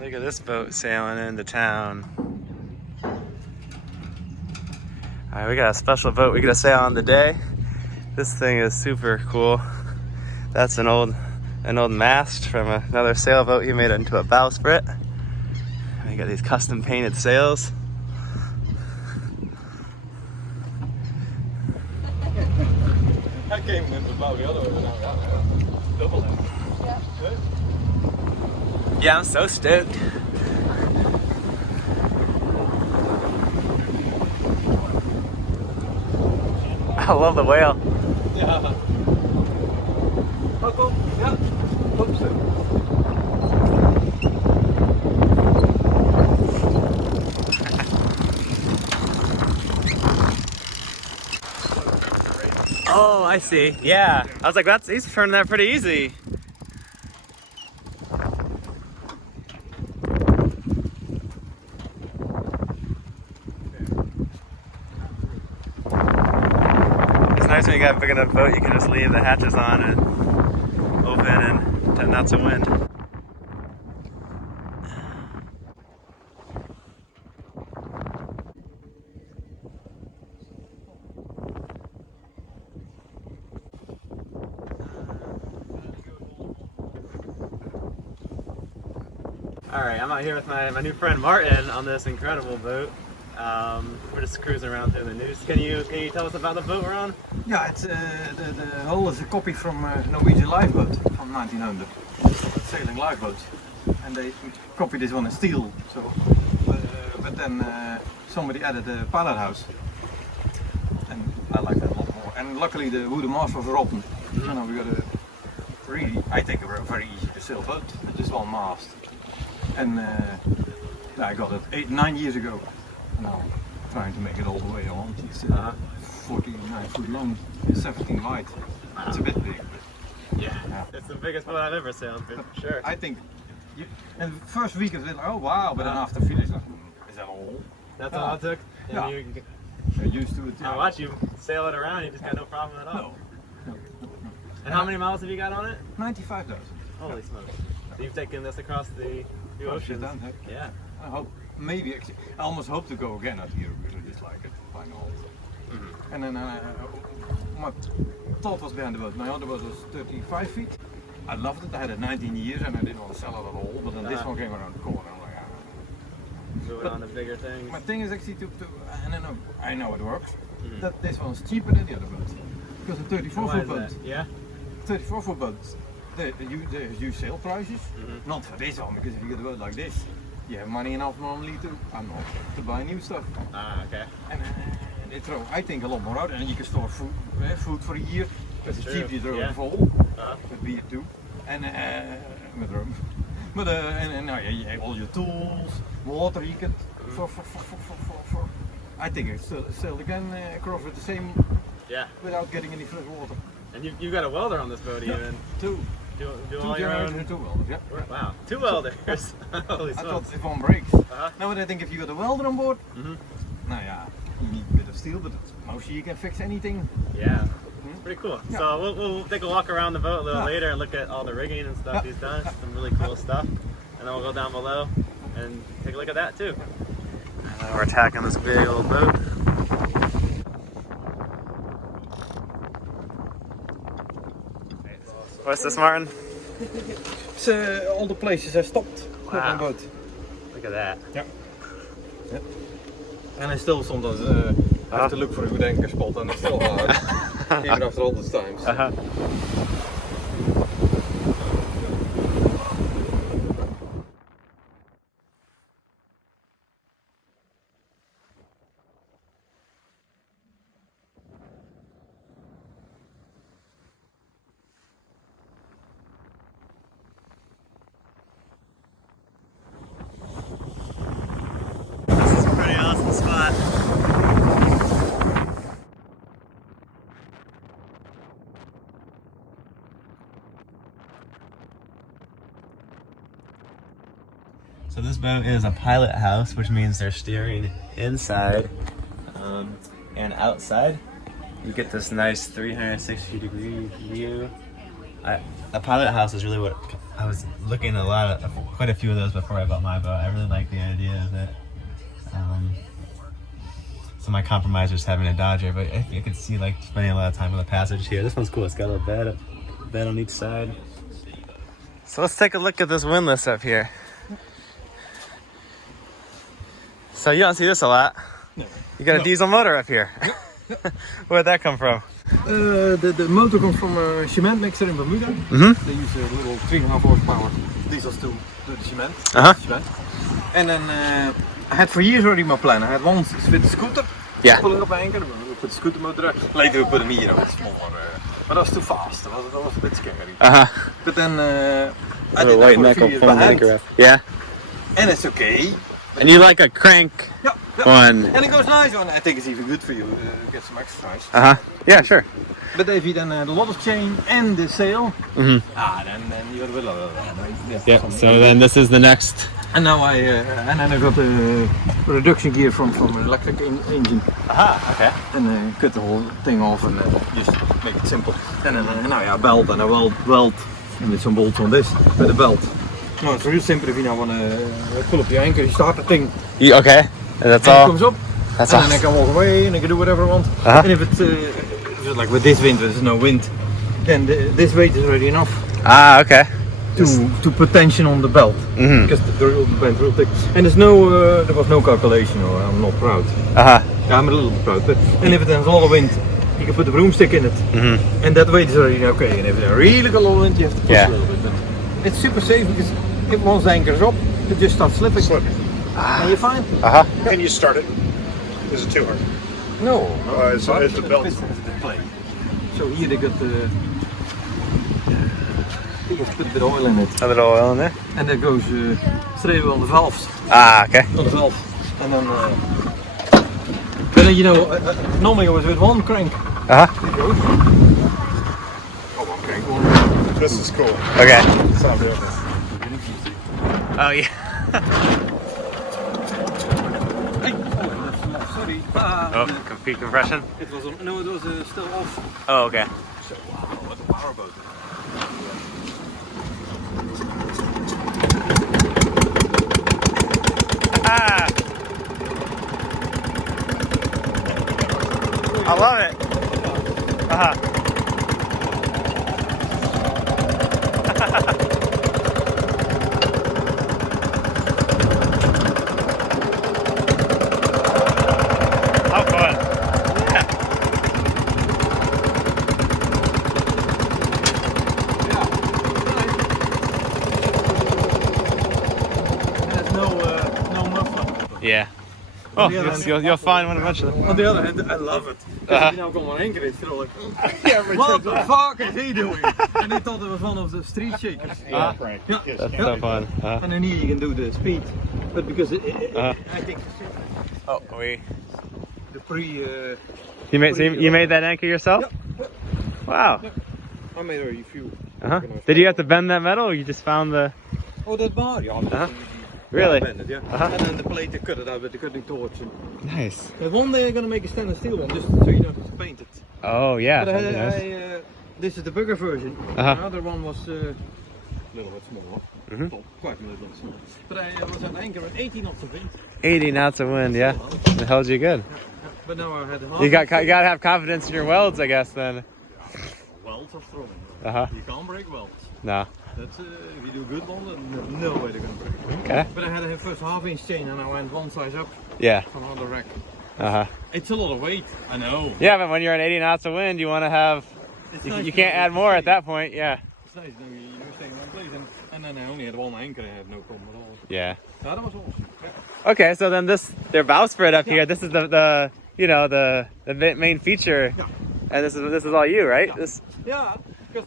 Look at this boat sailing into town. Alright, we got a special boat we gotta sail on today. This thing is super cool. That's an old mast from another sailboat. He made it into a bowsprit. We got these custom painted sails. I came with about the other way now. Double it. Yeah, I'm so stoked. I love the whale. Ja. Oh, kom. Ja. Kom zo. Oh, I see. Yeah. I was like, he's turning that pretty easy. It's nice when you got a big enough boat, you can just leave the hatches on and open and 10 knots of wind. Alright, I'm out here with my new friend Martin on this incredible boat. We're just cruising around through the news. Can you tell us about the boat we're on? Yeah, it's the hull is a copy from Norwegian lifeboat from 1900. Sailing lifeboats, and they copied this one in steel. So, but then somebody added a pilot house, and I like that a lot more. And luckily the wooden mast was rotten, so now we got a really, I think, a very easy to sail boat with just one mast. And I got it 8-9 years ago. Now I'm trying to make it all the way on. It's 49 foot long, 17 wide. It's a bit big, but yeah. It's the biggest boat I've ever sailed for sure. I think, and the first week it was like, oh wow, but then after finish, like, is that all? That's all it took? Yeah. You're used to it. I watch you sail it around, you just got no problem at all. No. And how many miles have you got on it? 95,000. Holy smokes. So you've taken this across the ocean? Yeah. I hope, maybe, actually, I almost hope to go again out here because I just like it, find all. And then my thought was behind the boat. My other boat was 35 feet. I loved it, I had it 19 years and I didn't want to sell it at all, but then this one came around the corner and I'm like, Moving on to bigger things. My thing is actually and I know it works, that this one's cheaper than the other boat. Because the 34-foot boat, yeah? 34-foot boats, they use sale prices, not for this one, because if you get a boat like this, you have money enough normally to buy new stuff. Ah, okay. And they throw, I think, a lot more out, and you can store food for a year, because it's cheap, you throw it full, with beer too, and with rum. But and now you have all your tools, water you can, for I think it's still again across with the same, without getting any fresh water. And you got a welder on this boat even? Two. Do all your own? 2 welders, yeah. Wow, 2 welders. Holy I smokes. thought if one breaks. Now but I think if you got a welder on board, now yeah, you need a bit of steel, but mostly you can fix anything. Yeah, it's pretty cool. Yeah. So we'll take a walk around the boat a little later and look at all the rigging and stuff he's done. Some really cool stuff. And then we'll go down below and take a look at that too. We're attacking this big old boat. What's this, Martin? It's all the places I stopped with my boat. Look at that. Yeah. And I still sometimes have to look for a good anchor spot, and it's still hard, even after all these times. Spot. So this boat is a pilot house, which means they're steering inside and outside. You get this nice 360-degree view A pilot house is really what I was looking at quite a few of those before I bought my boat. I really like the idea of it. So my compromise was having a Dodger, but I could see like spending a lot of time on the passage here. This one's cool. It's got a little bed on each side. So let's take a look at this windlass up here. So you don't see this a lot. No. You got a diesel motor up here. Where'd that come from? The motor comes from a cement mixer in Bermuda. Mm-hmm. They use a little 3.5 horsepower diesels to do the cement. Cement. And then I had for years already my plan. I had one with the scooter. Yeah. Pulling up anchor. We put the scooter motor up. Later we put him here, a bit smaller. But that was too fast. That was a bit scary. But then I did that for a few years by hand. Yeah. And it's okay. And you like a crank one. And it goes nice on. I think it's even good for you to get some exercise. Yeah, sure. But if you then had a lot of chain and the sail, then you got a bit of that. Yeah. So then this is the next. And now I got a reduction gear from an electric engine. Okay. And cut the whole thing off and just make it simple. And then now I belt and I weld and with some bolts on this with a belt. No, it's real simple if you now want to pull up your anchor, you start the thing. Yeah, okay. And that's and all. It comes up. That's and awesome. then I can walk away and I can do whatever I want. And if it's just like with this wind, there's no wind, then this weight is already enough. Okay. To put tension on the belt, because the belt real thick. And there's no, there was no calculation, or I'm not proud. Yeah, I'm a little proud. But and if there's a lot of wind, you can put the broomstick in it, and that weight is already okay. And if there's really a lot of wind, you have to push a little bit. But it's super safe because if once the anchor is up, it just starts slipping. And you're fine. Can you start it? Is it too hard? No. It's the belt. So here they got the. You have to put a bit of oil in it. A little oil in there. And that goes straight on the valves. Okay. On the valve. And then. But then, you know, normally I was with one crank. It goes. One crank, one. This is cool. Okay. It's not real. Oh yeah. Sorry. Complete compression. It was no, it was still off. Oh, okay. So wow, what a powerboat. I love it. How fun. There's no muffler. Yeah. Oh, you'll find one eventually. On the other hand, I love it. You know, come on anchor, it's still like, what the fuck is he doing? And they thought it was one of the street shakers. Right. That's so fun. And then here you can do the speed, but because I think Oh, the pre. You made that anchor yourself? Yep. Wow. Yep. I made already a few. Did you have to bend that metal, or you just found the? Oh, that bar, yeah. Really? Bend it, yeah. And then the plate, they cut it out with the cutting torch. Nice. But one day I'm gonna make a stainless steel one, just so you don't have to paint it. Oh yeah. But Nice. this is the bigger version. The other one was a little bit smaller. Well, quite a little bit smaller. But I was at anchor at 80 knots of wind. 80 knots of wind, yeah. It held you good. But now I had half. You gotta have confidence in your welds, I guess. Then. Welds are strong. You can't break welds. No. That's if you do a good one, then there's no way they're gonna break. Okay. But I had a first half-inch chain, and I went one size up. Yeah. From on the rack. It's a lot of weight. I know. Yeah, but when you're at 80 knots of wind, you want to have. You can't add more at that point. Yeah. It's nice, you stay in one place, and then I only had one anchor, and I had no problem at all. Yeah. That was awesome. Okay, so then their bowsprit up here. This is the main feature, and this is all you, right? Yeah. Because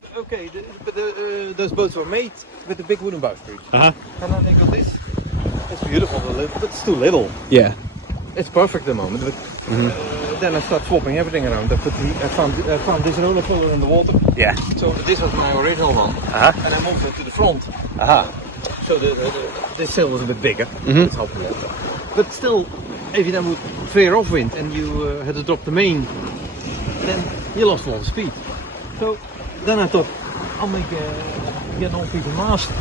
those boats were made with the big wooden bowsprit. And then they got this. It's beautiful, but it's too little. Yeah. It's perfect at the moment. But then I start swapping everything around. I found this roller puller in the water. Yeah. So this was my original one. And I moved it to the front. So this sail was a bit bigger. It's helped a lot. But still, if you then would veer off wind and you had to drop the main, then you lost a lot of speed. So then I thought, I'll make get an old people mast.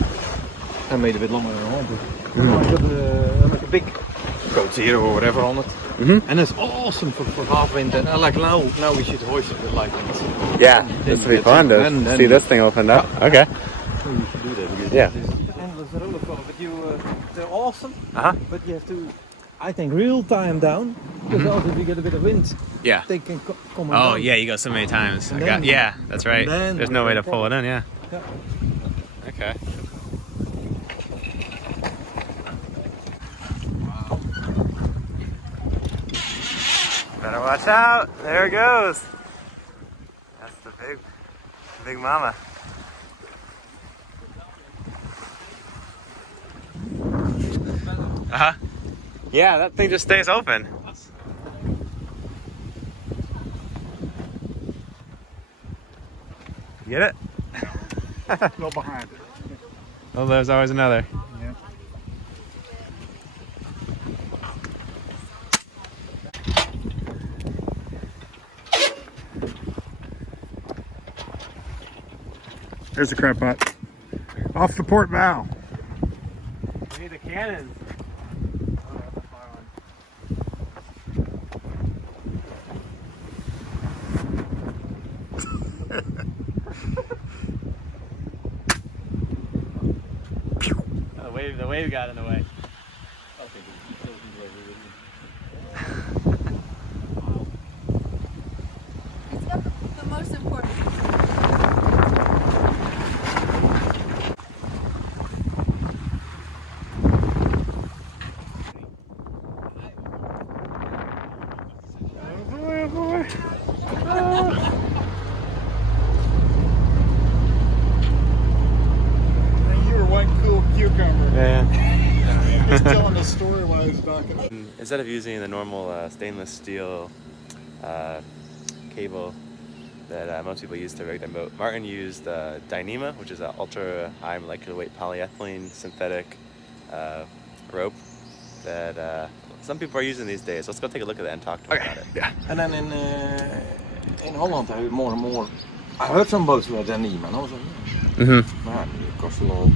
I made a bit longer than a half. I make a big coat zero or whatever on it. And it's awesome for half wind. And I like now we should hoist it with light winds. Yeah, this would be fun to see this thing opened up. Okay. We should do that. Because Yeah. endless roller coaster, but they're awesome. Uh-huh. But you have to, I think, real time down. Because also if you get a bit of wind, Yeah. they can come Oh, down. yeah, you go so many times. And then- Yeah, that's right. then- There's no way to pull it in, yeah. Yeah. Okay. Better watch out. There it goes. That's the big mama. Uh-huh. Yeah, that thing just stays open. Get it? Go behind it. Oh, there's always another. Yeah. There's the crab pot. Off the port bow. We need the cannons. The wave got in the way. It's got the most important. You were one cool cucumber. Yeah. He was telling the story when I was docking. Instead of using the normal stainless steel cable that most people use to rig their boat, Martin used Dyneema, which is an ultra high molecular weight polyethylene synthetic rope that some people are using these days. Let's go take a look at that and talk to them about it. Yeah. And then in Holland I heard more and more. I heard some boats with Dyneema and I was like, Mm-hmm. man, it costs a lot.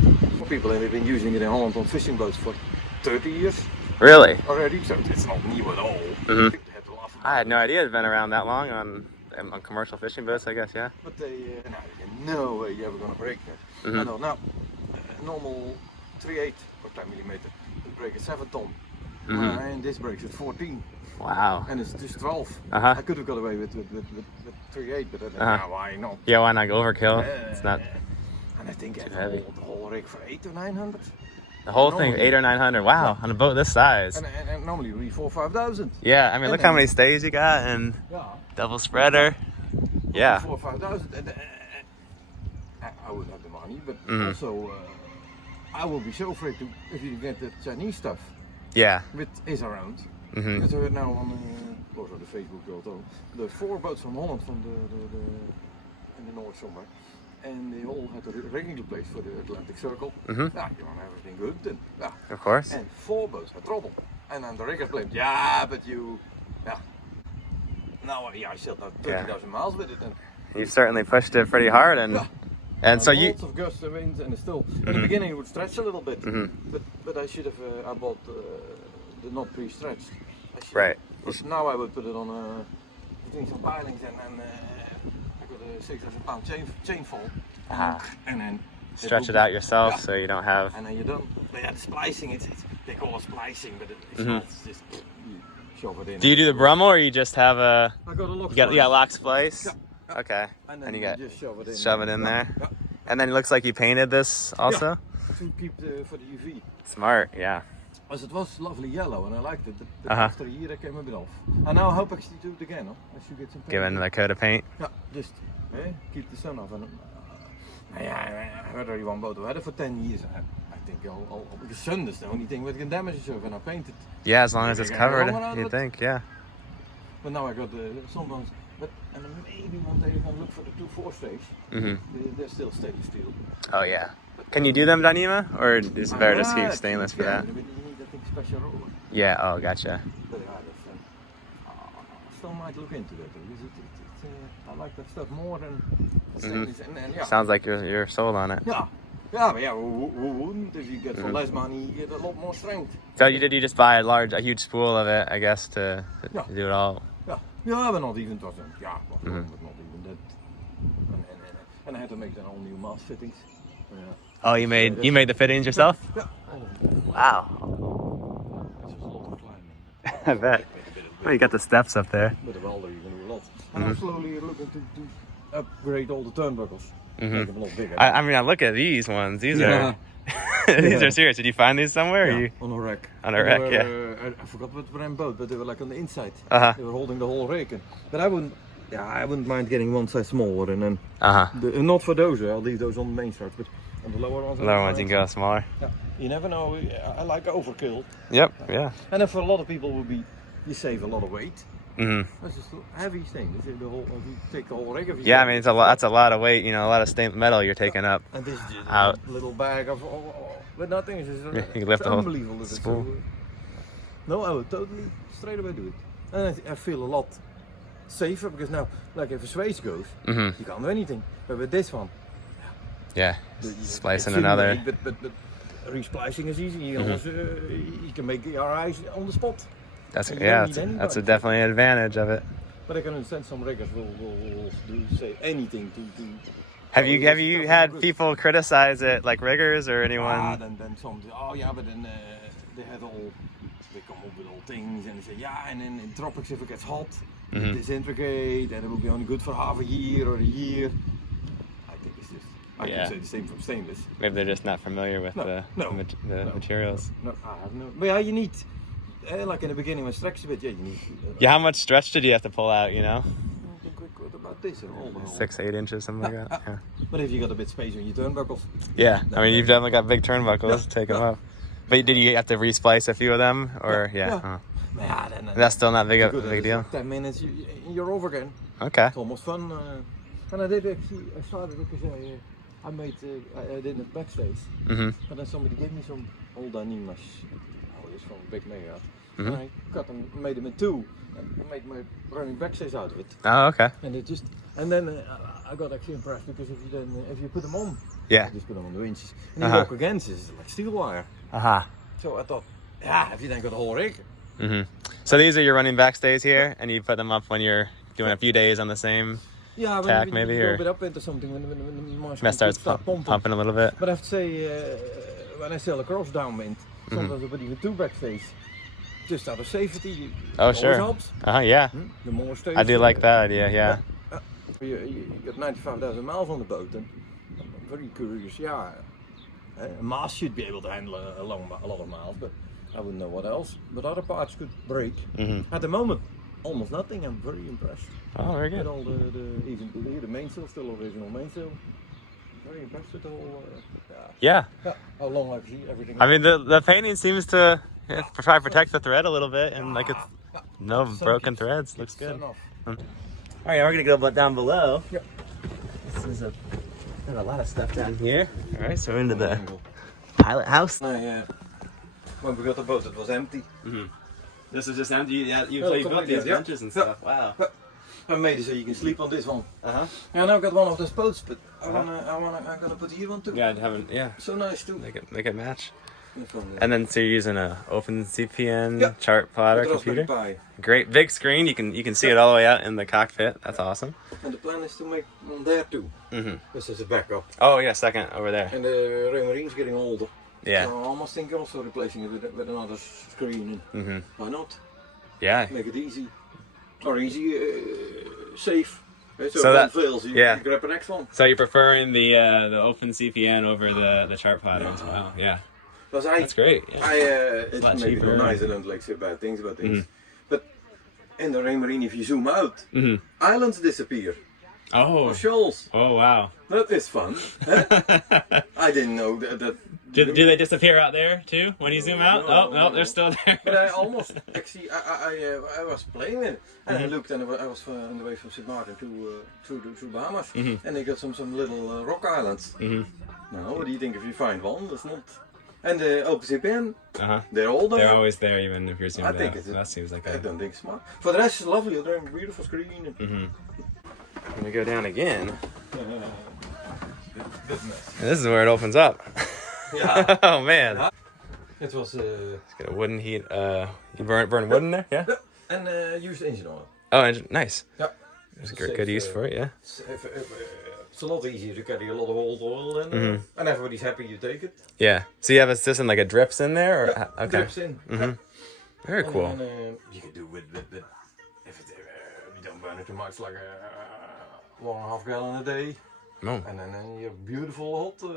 People have been using it in Holland on fishing boats for 30 years Really? already, so it's not new at all. Mhm. They had to laugh about I had no idea it'd been around that long on commercial fishing boats, I guess, yeah. But they, no way you're ever going to break that. Mhm. I know, now, normal 3/8 or 10 millimeter would break at 7 ton. Mhm. And this breaks at 14. Wow. And it's just 12. Uh-huh. I could have got away with 3/8, but Uh-huh. why not? Yeah, why not go overkill? It's not And I think too the heavy. whole rig for 800 or 900. the whole thing, 800 or 900. Wow, on a boat this size. And normally we 4,000 or 5,000. Yeah, I mean, look how many stays you got and Yeah. double spreader. Yeah. 4,000 or 5,000. And, I would have the money, but Mhm. also I will be so afraid to if you get the Chinese stuff. Yeah. With is around. Mhm. Because I heard now on also the Facebook world, the 4 boats from Holland from the in the north somewhere, and they all had a rigging place for the Atlantic Circle. Mhm. Yeah, you want everything good, then yeah. Of course. And 4 boats had trouble, and then the riggers blamed. Yeah, but you, yeah. Now I sailed now 30,000 miles with it, and You certainly pushed it pretty hard, and yeah. and so you. lots of gusts and winds, and it's still in the beginning it would stretch a little bit, Mhm. but I should have I bought the not pre-stretched. I should- Right. But now I would put it on between some pilings and I got a 6,000 pound chain fall, and then Stretch it out yourself Yeah. so you don't have. and then you're done. But yeah, the splicing, it's they call it splicing, but it's Mhm. not. It's just you shove it in. Do you do the Brummel or you just have a? I got a lock. You got splice. lock splice. Yeah. Okay. And then And you you got just shove it in. shove it in Yeah, there. yeah. And then it looks like you painted this also. To keep for the UV. Smart. Yeah. As it was lovely yellow and I liked it, but Uh-huh. after a year I came a bit off. And now I hope I can do it again. Huh? I should get some paint. Give it another coat of paint. Yeah, just keep the sun off. And I heard already one boat. I had it for 10 years. I think the sun is the only thing that can damage yourself, and I painted. Yeah, as long as it's Maybe I got covered, wrong on you it. think? Yeah. But now I got sometimes. But and maybe one day I can look for the 2/4 stays. Mhm. They're still stainless steel. Oh yeah. Can you do them Dyneema, or is it better just keep stainless for that? But you need I think special roller. Yeah. Oh, gotcha. But yeah, I still might look into that because I like that stuff more than Stainless, and yeah. Sounds like you're sold on it. Yeah, yeah, but yeah, who wouldn't? If you get for less money, you get a lot more strength. So you just buy a huge spool of it, I guess, to do it all. Yeah, yeah, but not even, yeah, but not even that. And I had to make then all new mast fittings. Yeah. Oh, you made the fittings yourself? Yeah. Wow. It's just a lot of climbing. I bet. Well, you got the steps up there. With a welder, you can do a lot. And I'm slowly looking to upgrade all the turnbuckles. Make them a lot bigger. I mean, I look at these ones. These are these are serious. Did you find these somewhere? Or you... On a rack. On a rack, yeah. I forgot what brand boat, but they were like on the inside. Uh-huh. They were holding the whole rig. But I wouldn't mind getting one size smaller, and then not for those. I'll leave those on the main struts, but on the lower ones. Lower ones you can go smaller. Yeah. You never know. I like overkill. Yep. Yeah. And then for a lot of people, you save a lot of weight. Mm-hmm. That's just a heavy thing. If you take the whole rig. Yeah, I mean it's a lot. That's a lot of weight. You know, a lot of stained metal you're taking up. And this is just out. a little bag of, but nothing. It's just you can lift the whole unbelievable. spool. No, I would totally straight away do it. And I feel a lot safer because now, like if a switch goes, you can't do anything. But with this one, splicing another. But resplicing is easy. You can make your eyes on the spot. That's that's definitely an advantage of it. But I can understand some riggers will do say anything to. Have you had people criticize it, like riggers or anyone? Then some say, oh yeah, but then they come up with all things and they say and then in tropics if it gets hot, it disintegrate and it will be only good for half a year or a year. I think it's just. I can say the same from stainless. Maybe they're just not familiar with the materials. No, I have no. But yeah, you need. Like in the beginning when stretch a bit, you need. How much stretch did you have to pull out, you know? I think what about this? 6-8 inches, something like that. Yeah. But if you got a bit space on your turnbuckles. Yeah, I mean you've definitely got big turnbuckles. Take them off. But did you have to resplice a few of them, or then, that's still not big deal. 10 minutes, you're over again. Okay. It's almost fun. And I did actually. I started because I made. I did it backstage. And then somebody gave me some old Dyneema. From a big mega. And I cut them, made them in two, and I made my running backstays out of it. Oh, okay. And then I got actually impressed because if you put them on, you just put them on the winches, and you walk against it's like steel wire. So I thought, if you then got a whole rig. So these are your running backstays here, and you put them up when you're doing a few days on the same tack, maybe, you or go a bit up into something when the machine starts pumping a little bit. But I have to say, when I sail across downwind. Sometimes I put even two backstays, just out of safety. Sure. Helps. Yeah. The more stays. I do like that idea. Yeah. You got 95,000 miles on the boat, and I'm very curious. A mast should be able to handle a lot of miles, but I wouldn't know what else. But other parts could break. At the moment, almost nothing. I'm very impressed. Oh, very good. With all even the mainsail, still original mainsail. Very impressed with the whole. How long I've seen everything. I mean, the painting seems to try to protect the thread a little bit, and like it's no broken threads. Looks good. All right, we're gonna go down below. This is a lot of stuff down here. All right, so we're into the pilot house. When we got the boat, it was empty. This is just empty. Yeah, you built these benches and stuff. Wow. I made it so you can sleep on this one. Yeah, now I've got one of those boats, but I'm gonna put here one too. Yeah, So nice too. Make it match. And then so you're using a open CPN chart plotter computer. Great big screen. You can see it all the way out in the cockpit. That's awesome. And the plan is to make one there too. This is a backup. Oh yeah, second over there. And the Reymarine's getting older. Yeah. So I almost think also replacing it with another screen. Why not? Yeah. Make it easy. Or easy, safe. So that fails, you grab the next one. So you're preferring the open CPN over the chart plotter as well? Yeah. That's great. Yeah. It's maybe not nice. I don't like say bad things about things, but in the Reymarine, if you zoom out, islands disappear. Or shoals. Oh wow. That is fun. I didn't know that. Do they disappear out there too when you zoom out? No, they're still there. But I almost actually I was playing with it and I looked and I was on the way from St. Martin to Bahamas and they got some little rock islands. Now, what do you think if you find one? That's not. And the OpenCPN, they're all there. They're always there even if you're zoomed out. I think that seems like I don't think it's smart. For the rest, it's lovely. They're a beautiful screen. When we go down again, Bit mess. And this is where it opens up. Yeah. Oh man. Yeah. It was It's got a wooden heat. You burn wood in there, yeah? and used engine oil. Oh, engine, nice. Yeah. It's a good use for it, yeah. It's a lot easier to carry a lot of old oil then, and everybody's happy you take it. Yeah. So you have a system like it drips in there, or Yeah, okay. drips in. Very cool. And, you can do with if it, you don't burn it too much, like 1.5 gallon a day. No. And then you're beautiful hot.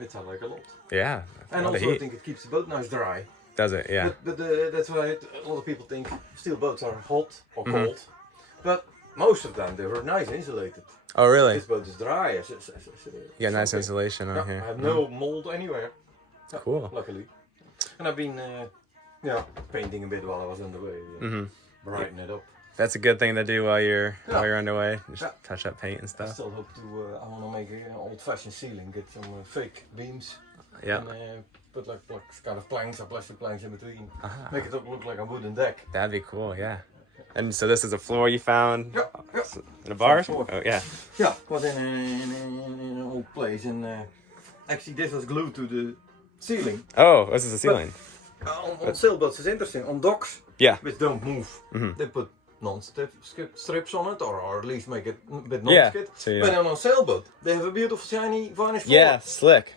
It's I like a lot. Yeah. And All the also I heat. think it keeps the boat nice dry. Does it? Yeah. But that's why a lot of people think steel boats are hot or cold. But most of them they were nice insulated. Oh, really? This boat is dry. You got nice insulation on here. I have no mold anywhere. Yeah, Cool. Luckily. And I've been painting a bit while I was on the way. Brighten it up. That's a good thing to do while you're underway. Just Yeah. touch up paint and I stuff. still hope to. I want to make an old-fashioned ceiling. Get some fake beams. Yeah. And put like kind of planks or plastic planks in between. Make it look like a wooden deck. That'd be cool. Yeah. And so this is a floor you found Yeah. in a bar? Floor. Oh yeah. Yeah, was in an old place, and actually this was glued to the ceiling. Oh, this is a ceiling. On sailboats it's interesting. On docks, Yeah. which don't move, they put non-skid strips on it, or at least make it a bit Yeah, non-skid. so you But don't- on a sailboat, they have a beautiful shiny varnish floor. Yeah, slick.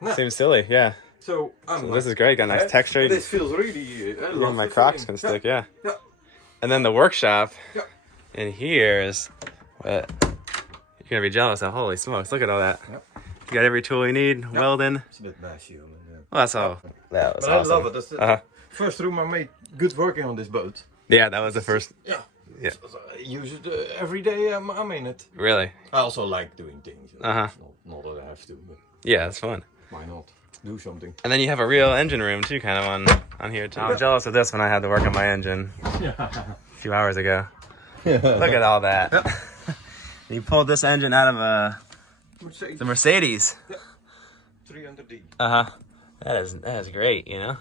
Yeah. Seems silly. Yeah. So, So this is great. Got nice texture. This feels really. I Yeah, love my the Crocs feeling. can stick. Yeah. Yeah. And then the workshop. Yeah. In here is what you're gonna be jealous of. Holy smokes! Look at all that. Yeah. You got every tool you need. Welding. It's a bit messy, man. Well, that's all. That was But awesome. I love it. That's the Uh-huh. first room I made good working on this boat. Yeah, that was the first. Yeah. Yeah. So I use it every day. I'm in it. Really. I also like doing things. Uh-huh. It's not that I have to, but Yeah, it's fun. why not? Do something. And then you have a real engine room too, kind of on here too. I'm jealous of this when I had to work on my engine a few hours ago. Look at all that. You pulled this engine out of the Mercedes. 300D. That is great. You know,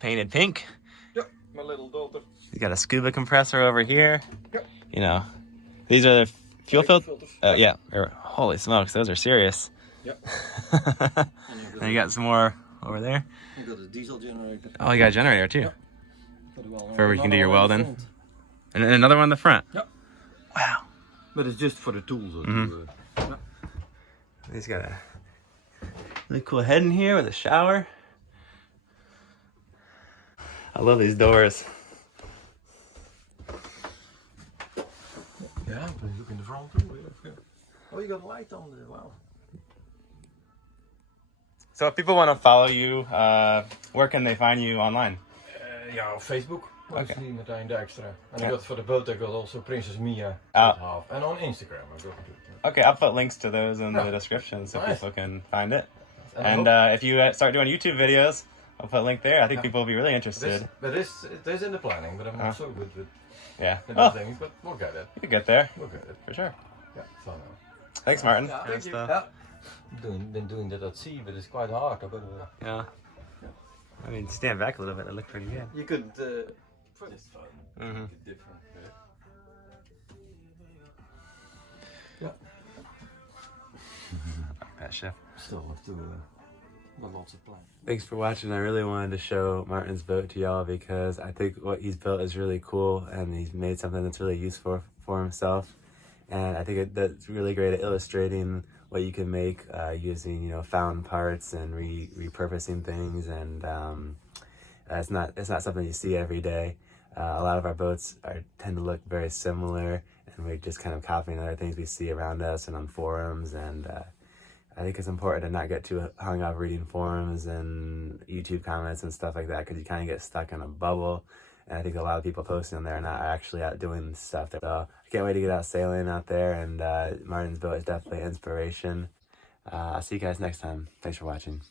painted pink. Yep, my little daughter. You got a scuba compressor over here. Yep. You know, these are the fuel filters. filters. Yeah. Holy smokes, those are serious. Yep. And you got some more over there. You got a diesel generator. Oh, you got a generator too. Yep. For where you can do your welding. And another one in the front. Yep. Wow. But it's just for the tools. He's got a really cool head in here with a shower. I love these doors. Yeah, look in the front too. Oh, you got a light on there. Wow. So if people want to follow you, where can they find you online? Yeah, on Facebook. Okay. Mostly Martijn Dijkstra. And Yeah. I got for the boat, I got also Prinses Mia. Oh. And on Instagram, I got it. Okay, I'll put links to those in Yeah. the description so Nice. people can find it. And And if you start doing YouTube videos, I'll put a link there. I think Yeah. people will be really interested. But it is in the planning, but I'm not so good with Yeah. the Oh, things. But we'll get it. you can get there We'll get it. for sure. Yeah, fun. Thanks, Martin. Yeah, Good thank you. stuff. Yeah. Been doing that at sea, but it's quite hard. But Yeah. I mean, stand back a little bit. It looked pretty good. you could. For this fun. Mm-hmm. Make it different. Yeah. That chef. Still have to. Got lots of plans. Thanks for watching. I really wanted to show Martin's boat to y'all because I think what he's built is really cool and he's made something that's really useful for himself. And I think that's really great at illustrating what you can make using, you know, found parts and repurposing things. And it's not something you see every day. A lot of our boats tend to look very similar, and we're just kind of copying other things we see around us and on forums. And I think it's important to not get too hung up reading forums and YouTube comments and stuff like that, because you kind of get stuck in a bubble. And I think a lot of people posting on there are not actually out doing stuff. So I can't wait to get out sailing out there, and Martin's boat is definitely inspiration. I'll see you guys next time. Thanks for watching.